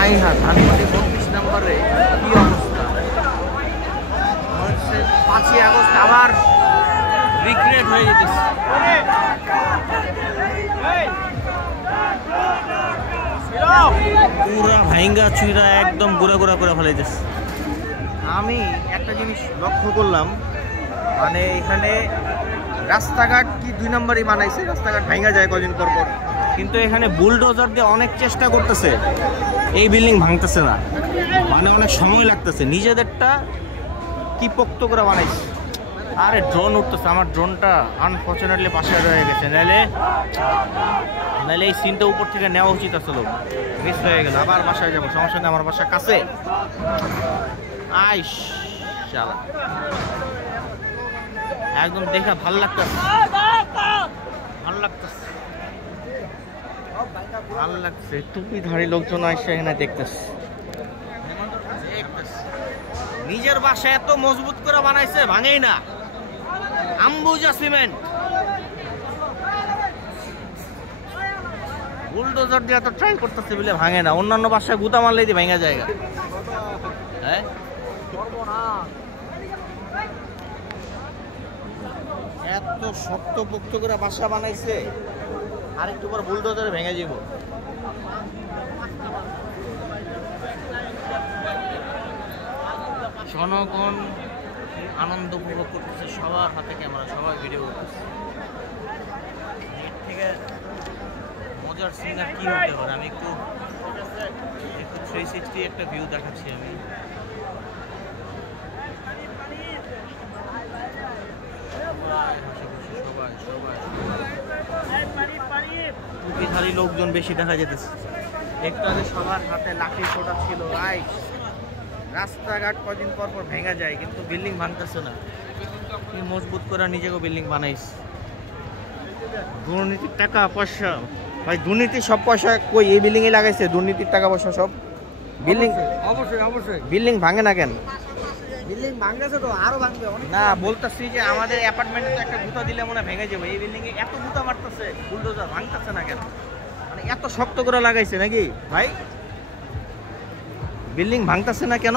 I হ্যাঁ, ধানমন্ডি 32 নম্বরে কি অবস্থা হচ্ছে। 5ই আগস্ট আবার রিক্রিয়েট হয়ে যেতেছে। পুরা ভাইঙ্গা চুইরা একদম গুঁড়া গুঁড়া করে ফেলাইতেছে। আমি একটা জিনিস লক্ষ্য করলাম, মানে এখানে রাস্তাঘাট কি 2 নম্বরই বানাইছে, রাস্তাঘাট ভাঙা যায় কদিন পর পর, কিন্তু এখানে বুলডোজার দিয়ে অনেক চেষ্টা করতেছে, এই বিল্ডিং ভাঙতেছে না, মানে অনেক সময় লাগতেছে। নিজেদেরটা কি পোক্ত করে বানাইছে। আরে ড্রোন উঠতেছে, আমার ড্রোনটা আনফর্চুনেটলি পাশে রয়ে গেছে, নাহলে এই সিনটা উপর থেকে নেওয়া উচিত আসলে, মিস হয়ে গেল। আবার বাসায় যাবো, সমস্যা নেই, আমার বাসার কাছে। আইস শালা একদম দেখা ভাল লাগতেছে, ভাল লাগতেছে, ভাল লাগছে। টুপিধারী লোকজন আসে এখানে দেখতেছে। নিজের বাসা এত মজবুত করে বানাইছে, ভাঙেই না। আম্বুজা সিমেন্ট বুলডোজার দিয়ে এত ট্রাই করতেছে বলে ভাঙে না। অন্যান্য বাসায় গুতা মারলেই দিয়ে ভাঙা জায়গা। হ্যাঁ, এত শক্ত পোক্ত করে বাসা বানাইছে, আরেকটু পর বুলডোজারে ভেঙে যাব। জনগণ আনন্দ উপভোগ করতেছে, সবার হাতে ক্যামেরা, সবাই ভিডিও করতেছে। এর থেকে মজার সিনার কি হতে পারে? আমি একটু 360 একটা ভিউ দেখাচ্ছি আমি। টুপিধারী লোকজন বেশি দেখা যেতেছে। একটু আগে সবার হাতে লাঠি ছোটা ছিল। রাস্তাঘাট কদিন পর পর ভেঙে যায়, কিন্তু বিল্ডিং ভাঙতেছে না। কি মজবুত করে নিজেকে বিল্ডিং বানাইছে। দুর্নীতির টাকা পয়সা, ভাই দুর্নীতি সব পয়সা কই এই বিল্ডিং এ লাগাইছে? দুর্নীতির টাকা পয়সা সব বিল্ডিং। অবশ্যই অবশ্যই বিল্ডিং ভাঙে না কেন? বিল্ডিং ভাঙতেছে তো, আরো ভাঙবে না। বলতেছি যে আমাদের অ্যাপার্টমেন্টে তো একটা গুতা দিলে মনে ভেঙে যাবে, এই বিল্ডিং এ এত গুতা মারতেছে, বুলডোজার ভাঙতেছে না কেন? মানে এত শক্ত করে লাগাইছে নাকি ভাই? বিল্ডিং ভাঙতেছে না কেন?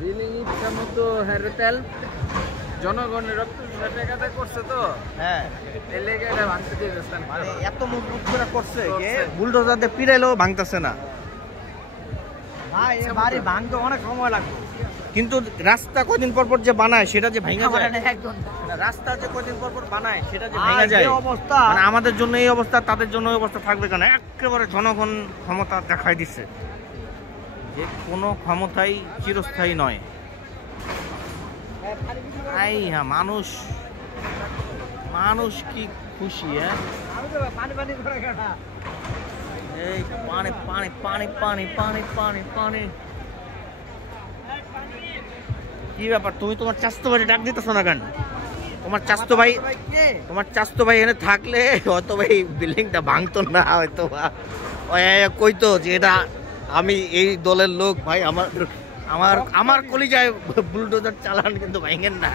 বিল্ডিং ইচ্ছা মতো হেরতেল জনগণের রক্ত টাকাতে করছে তো। হ্যাঁ, এই লেগে এটা ভাঙতে দিয়েছে। মানে এত মজবুত করে করছে যে বুলডোজার দিয়ে পিরাইলেও ভাঙতেছে না। ভাই এই বাড়ি ভাঙতে অনেক সময় লাগবে, কিন্তু রাস্তা কদিন পর পর যে বানায় সেটা যে ভেঙে যায়। একদম রাস্তা যে কদিন পর পর বানায় সেটা যে ভেঙে যায়, অবস্থা। মানে আমাদের জন্য এই অবস্থা, তাদের জন্য এই অবস্থা থাকবে কেন? একেবারে জনগণ ক্ষমতা দেখাই দিচ্ছে যে কোনো ক্ষমতাই চিরস্থায়ী নয়। এই হ্যাঁ, মানুষ মানুষ কি খুশি। হ্যাঁ, এই পানি পানি পানি পানি পানি পানি পানি। কি ব্যাপার, তুমি তোমার চাস্তো ভাই ডাক দিতেছো না কেন? তোমার চাস্তো ভাই এখানে থাকলে হয়তো ভাই বিল্ডিংটা ভাঙতো না, হয়তো কইতো যে এটা আমি এই দলের লোক। ভাই আমার আমার আমার কলিজায় বুলডোজার চালান, কিন্তু ভাঙেন না।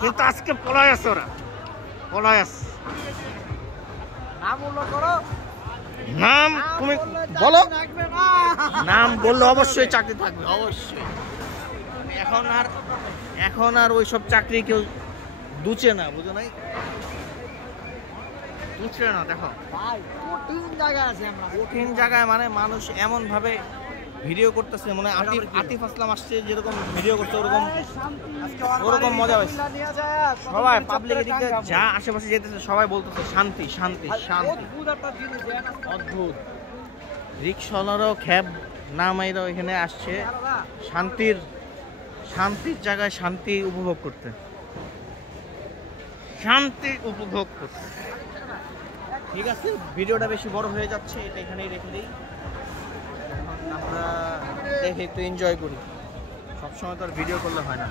কিন্তু আজকে পলায় আছে, ওরা পলায় আছে। নাম তুমি বলো, নাম বললে অবশ্যই চাকরি থাকবে, অবশ্যই। এখন আর ওইসব চাকরি কেউ দুচে না, বুঝো নাই? দুচে না। দেখো কঠিন জায়গায়, মানে মানুষ এমন ভাবে ভিডিও করতেছে, মানে আতিফ আসলাম আসছে যেরকম ভিডিও করছে ওরকম মজা হয়েছে। সবাই পাবলিক এদিকে যা আশেপাশে যেতেছে সবাই বলতেছে শান্তি শান্তি শান্তি। অদ্ভুত। রিক্সাওয়ালারাও খ্যাব না মাইরাও এখানে আসছে শান্তির জায়গায় শান্তি উপভোগ করতে, শান্তি উপভোগ করতে। ঠিক আছে, ভিডিওটা বেশি বড় হয়ে যাচ্ছে, এটা এখানেই রেখে দিই। আমরা দেখে একটু এনজয় করি, সবসময় তো আর ভিডিও করলে হয় না।